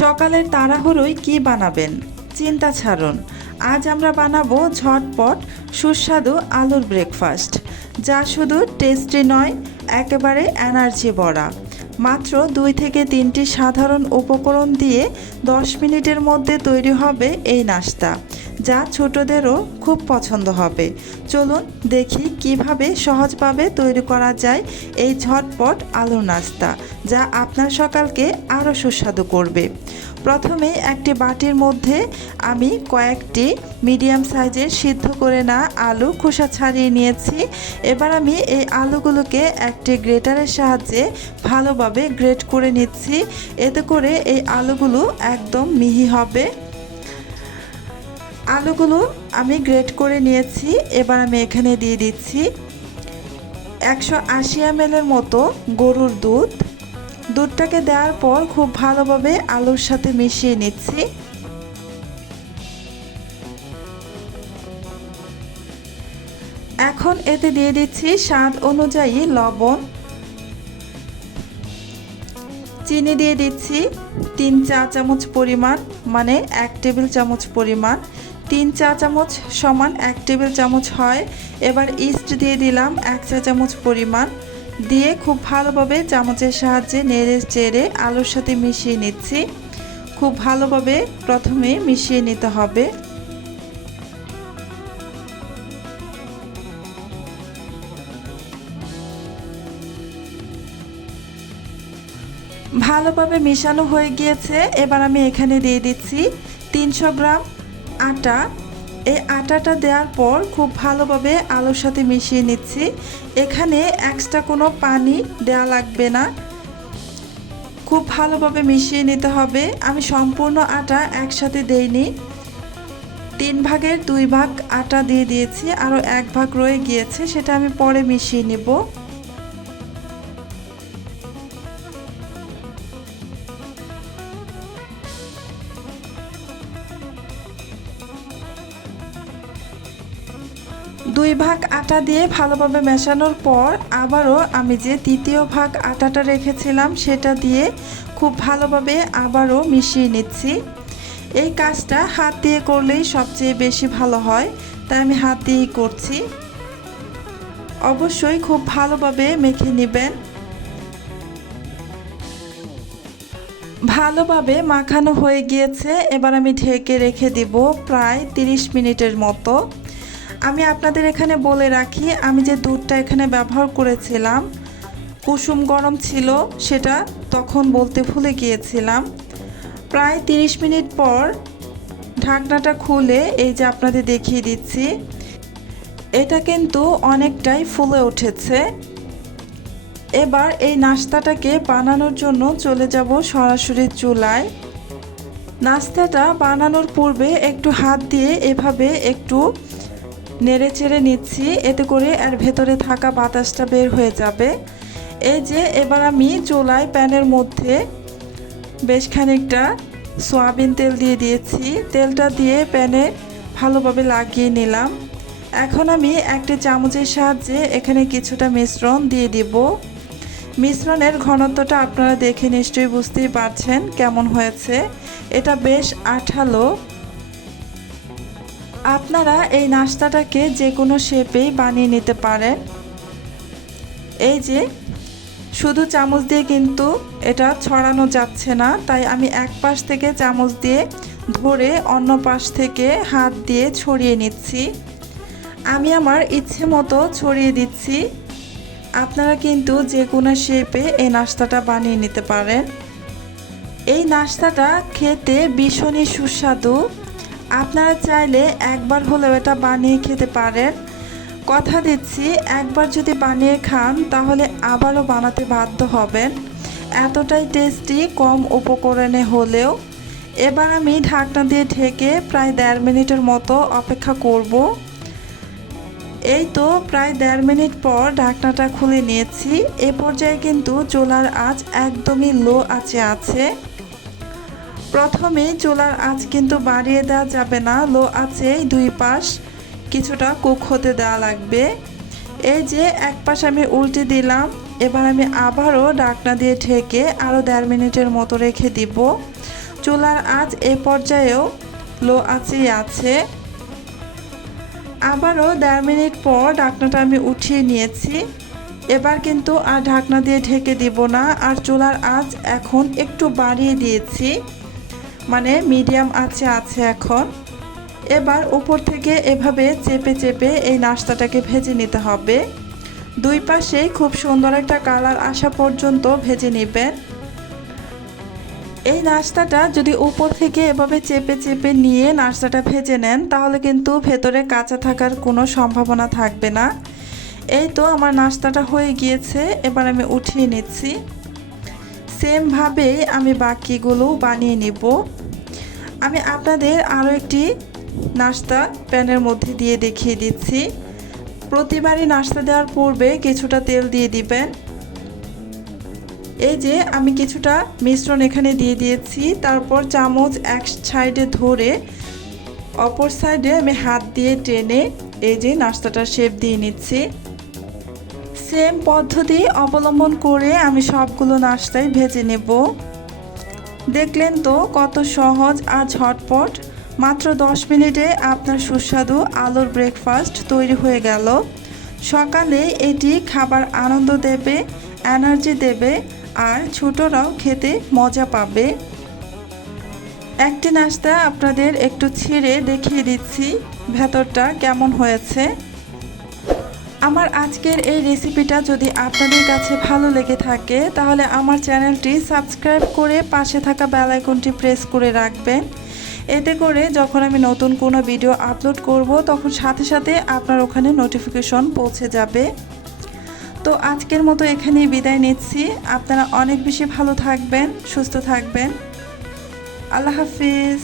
সকালের তাড়াহুড়োয় কি বানাবেন চিন্তা ছাড়ুন। আজ আমরা বানাবো ঝটপট সুস্বাদু আলুর ব্রেকফাস্ট, যা শুধু টেস্টি নয়, একেবারে এনার্জি ভরা। মাত্র 2 থেকে 3টি সাধারণ উপকরণ দিয়ে 10 মিনিটের মধ্যে তৈরি হবে এই নাস্তা, যা ছোটদেরও খুব পছন্দ হবে। চলুন দেখি কিভাবে সহজভাবে তৈরি করা যায় এই ঝটপট আলুর নাস্তা, যা আপনার সকালকে আরও সুস্বাদু করবে। প্রথমে একটি বাটির মধ্যে আমি কয়েকটি মিডিয়াম সাইজের সিদ্ধ করে না আলু খোসা ছাড়িয়ে নিয়েছি। এবার আমি এই আলুগুলোকে একটি গ্রেটারের সাহায্যে ভালোভাবে গ্রেট করে নিচ্ছি। এতে করে এই আলুগুলো একদম মিহি হবে। আলুগুলো আমি গ্রেট করে নিয়েছি। এবার আমি এখানে দিয়ে দিচ্ছি 180 ml এর মতো গরুর দুধ। দুধটাকে দেওয়ার পর খুব ভালোভাবে আলুর সাথে মিশিয়ে নিচ্ছি। এখন এতে দিয়ে দিচ্ছি স্বাদ অনুযায়ী লবণ, চিনি দিয়ে দিচ্ছি 3 চা চামচ পরিমাণ, মানে 1 টেবিল চামচ পরিমাণ। 3 চা চামচ সমান 1 টেবিল চামচ হয়। এবার ইস্ট দিয়ে দিলাম 1 চা চামচ পরিমাণ, দিয়ে খুব ভালোভাবে চামচের সাহায্যে নেড়ে চেড়ে আলুর সাথে মিশিয়ে নিচ্ছি। খুব ভালোভাবে প্রথমে মিশিয়ে নিতে হবে। ভালোভাবে মেশানো হয়ে গিয়েছে। এবার আমি এখানে দিয়ে দিচ্ছি 300 গ্রাম আটা। এই আটাটা দেওয়ার পর খুব ভালোভাবে আলুর সাথে মিশিয়ে নিচ্ছি। এখানে এক্সট্রা কোনো পানি দেওয়া লাগবে না, খুব ভালোভাবে মিশিয়ে নিতে হবে। আমি সম্পূর্ণ আটা একসাথে দেইনি, 3 ভাগের 2 ভাগ আটা দিয়ে দিয়েছি, আরও 1 ভাগ রয়ে গিয়েছে, সেটা আমি পরে মিশিয়ে নেব। দুই ভাগ আটা দিয়ে ভালোভাবে মেশানোর পর আবারও আমি যে তৃতীয় ভাগ আটাটা রেখেছিলাম সেটা দিয়ে খুব ভালোভাবে আবারও মিশিয়ে নিচ্ছি। এই কাজটা হাত দিয়ে করলেই সবচেয়ে বেশি ভালো হয়, তাই আমি হাত দিয়েই করছি। অবশ্যই খুব ভালোভাবে মেখে নেবেন। ভালোভাবে মাখানো হয়ে গিয়েছে। এবার আমি ঢেকে রেখে দিব প্রায় 30 মিনিটের মতো। আমি আপনাদের এখানে বলে রাখি, আমি যে দুধটা এখানে ব্যবহার করেছিলাম কুসুম গরম ছিল, সেটা তখন বলতে ভুলে গিয়েছিলাম। প্রায় 30 মিনিট পর ঢাকনাটা খুলে এই যে আপনাদের দেখিয়ে দিচ্ছি, এটা কিন্তু অনেকটাই ফুলে উঠেছে। এবার এই নাস্তাটাকে বানানোর জন্য চলে যাব সরাসরি চুলায়। নাস্তাটা বানানোর পূর্বে একটু হাত দিয়ে এভাবে একটু নেড়ে চেড়ে নিচ্ছি, এতে করে এর ভেতরে থাকা বাতাসটা বের হয়ে যাবে। এই যে এবার আমি চুলায় প্যানের মধ্যে বেশ খানিকটা সয়াবিন তেল দিয়ে দিয়েছি। তেলটা দিয়ে প্যানে ভালোভাবে লাগিয়ে নিলাম। এখন আমি একটি চামচের সাহায্যে এখানে কিছুটা মিশ্রণ দিয়ে দিব। মিশ্রণের ঘনত্বটা আপনারা দেখে নিশ্চয়ই বুঝতেই পারছেন কেমন হয়েছে। এটা বেশ আঠালো। আপনারা এই নাস্তাটাকে যে কোনো শেপেই বানিয়ে নিতে পারেন। এই যে শুধু চামচ দিয়ে কিন্তু এটা ছড়ানো যাচ্ছে না, তাই আমি এক পাশ থেকে চামচ দিয়ে ধরে অন্য পাশ থেকে হাত দিয়ে ছড়িয়ে নিচ্ছি। আমি আমার ইচ্ছে মতো ছড়িয়ে দিচ্ছি। আপনারা কিন্তু যে কোনো শেপে এই নাস্তাটা বানিয়ে নিতে পারেন। এই নাস্তাটা খেতে ভীষণই সুস্বাদু। আপনারা চাইলে একবার হলেও এটা বানিয়ে খেতে পারেন। কথা দিচ্ছি, একবার যদি বানিয়ে খান তাহলে আবারও বানাতে বাধ্য হবেন, এতটাই টেস্টি কম উপকরণে হলেও। এবার আমি ঢাকনা দিয়ে ঢেকে প্রায় 1.5 মিনিটের মতো অপেক্ষা করব। এই তো প্রায় 1.5 মিনিট পর ঢাকনাটা খুলে নিয়েছি। এ পর্যায়ে কিন্তু চুলার আঁচ একদমই লো আঁচে আছে। প্রথমে চুলার আঁচ কিন্তু বাড়িয়ে দেওয়া যাবে না, লো আঁচে 2 পাশ কিছুটা কুক হতে দেওয়া লাগবে। এই যে এক পাশ আমি উল্টে দিলাম। এবার আমি আবারও ঢাকনা দিয়ে ঢেকে আরও 1.5 মিনিটের মতো রেখে দিব। চুলার আঁচ এ পর্যায়েও লো আঁচেই আছে। আবারও 1.5 মিনিট পর ঢাকনাটা আমি উঠিয়ে নিয়েছি। এবার কিন্তু আর ঢাকনা দিয়ে ঢেকে দিব না, আর চুলার আঁচ এখন একটু বাড়িয়ে দিয়েছি, মানে মিডিয়াম আঁচে আছে এখন। এবার উপর থেকে এভাবে চেপে চেপে এই নাস্তাটাকে ভেজে নিতে হবে। দুই পাশেই খুব সুন্দর একটা কালার আসা পর্যন্ত ভেজে নেবেন। এই নাস্তাটা যদি উপর থেকে এভাবে চেপে চেপে নিয়ে নাস্তাটা ভেজে নেন তাহলে কিন্তু ভেতরে কাঁচা থাকার কোনো সম্ভাবনা থাকবে না। এই তো আমার নাস্তাটা হয়ে গিয়েছে, এবার আমি উঠিয়ে নিচ্ছি। সেমভাবেই আমি বাকিগুলো বানিয়ে নেব। আমি আপনাদের আরও একটি নাস্তা প্যানের মধ্যে দিয়ে দেখিয়ে দিচ্ছি। প্রতিবারই নাস্তা দেওয়ার পূর্বে কিছুটা তেল দিয়ে দিবেন। এই যে আমি কিছুটা মিশ্রণ এখানে দিয়ে দিয়েছি, তারপর চামচ এক সাইডে ধরে অপর সাইডে আমি হাত দিয়ে টেনে এই যে নাস্তাটার শেপ দিয়ে নিচ্ছি। সেম পদ্ধতি অবলম্বন করে আমি সবগুলো নাস্তাই ভেজে নেব। দেখলেন তো কত সহজ আর ঝটপট, মাত্র 10 মিনিটে আপনার সুস্বাদু আলুর ব্রেকফাস্ট তৈরি হয়ে গেল। সকালে এটি খাবার আনন্দ দেবে, এনার্জি দেবে, আর ছোটরাও খেতে মজা পাবে। একটি নাস্তা আপনাদের একটু ছিঁড়ে দেখিয়ে দিচ্ছি ভেতরটা কেমন হয়েছে। আমার আজকের এই রেসিপিটা যদি আপনাদের কাছে ভালো লেগে থাকে তাহলে আমার চ্যানেলটি সাবস্ক্রাইব করে পাশে থাকা বেল আইকনটি প্রেস করে রাখবেন। এতে করে যখন আমি নতুন কোনো ভিডিও আপলোড করব তখন সাথে সাথে আপনার ওখানে নোটিফিকেশন পৌঁছে যাবে। তো আজকের মতো এখানেই বিদায় নিচ্ছি। আপনারা অনেক বেশি ভালো থাকবেন, সুস্থ থাকবেন। আল্লাহ হাফিজ।